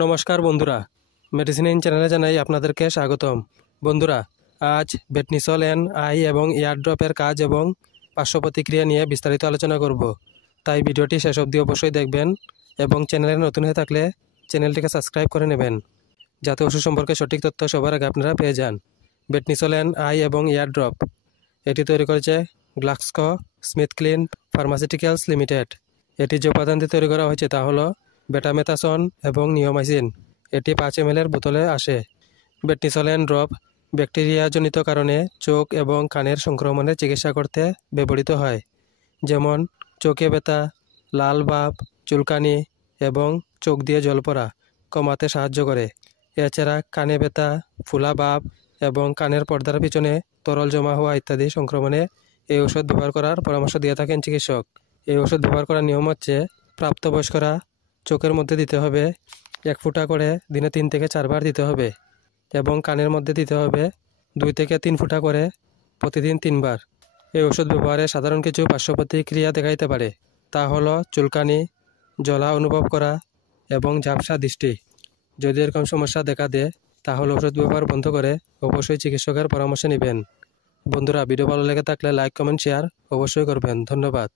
নমস্কার বন্ধুরা, medicine in চ্যানেলে জানাই আপনাদেরকে স্বাগতম। বন্ধুরা, আজ বেটনিসল এন আই এবং ইয়ারড্রপের কাজ এবং পার্শ্ব প্রতিক্রিয়া নিয়ে বিস্তারিত আলোচনা করব। তাই ভিডিওটি শেষ অবধি অবশ্যই দেখবেন এবং চ্যানেলে নতুন হয়ে থাকলে চ্যানেলটিকে সাবস্ক্রাইব করে নেবেন, যাতে ওষুধ সম্পর্কে সঠিক তথ্য সবার আগে আপনারা পেয়ে যান। বেটনিসল এন আই এবং ইয়ারড্রপ এটি তৈরি করেছে Glaxo Smith clean pharmaceuticals limited. এটি যে উপাদান দিয়ে তৈরি করা হয়েছে তা হলো বেটামেথাসন এবং নিওমাইসিন। এটি 5 ml বোতলে আসে। বেটনিসল এন ড্রপ ব্যাকটেরিয়াজনিত কারণে চোখ এবং কানের সংক্রমণের চিকিৎসা করতে ব্যবহৃত হয়, যেমন চোখে ব্যথা, লাল ভাব, চুলকানি এবং চোখ দিয়ে জল পড়া কমাতে সাহায্য করে। এছাড়া কানে ব্যথা, ফুলা ভাব এবং কানের পর্দার পিছনে তরল জমা হওয়া ইত্যাদি সংক্রমণে এই ওষুধ ব্যবহার করার পরামর্শ দিয়ে থাকেন চিকিৎসক। এই ওষুধ ব্যবহার করার নিয়ম হচ্ছে, প্রাপ্তবয়স্করা চোখের মধ্যে দিতে হবে 1 ফুটা করে দিনে 3 থেকে 4 বার দিতে হবে এবং কানের মধ্যে দিতে হবে 2 থেকে 3 ফুটা করে প্রতিদিন 3 বার। এই ওষুধ ব্যবহারে সাধারণ কিছু পার্শ্ব প্রতিক্রিয়া দেখা দিতে পারে, তা হলো চুলকানি, জ্বলা অনুভব করা এবং ঝাপসা দৃষ্টি। যদি এরকম সমস্যা দেখা দেয় তাহলে ওষুধ ব্যবহার বন্ধ করে অবশ্যই চিকিৎসকের পরামর্শ নেবেন। বন্ধুরা, ভিডিও ভালো লেগে থাকলে লাইক, কমেন্ট, শেয়ার অবশ্যই করবেন। ধন্যবাদ।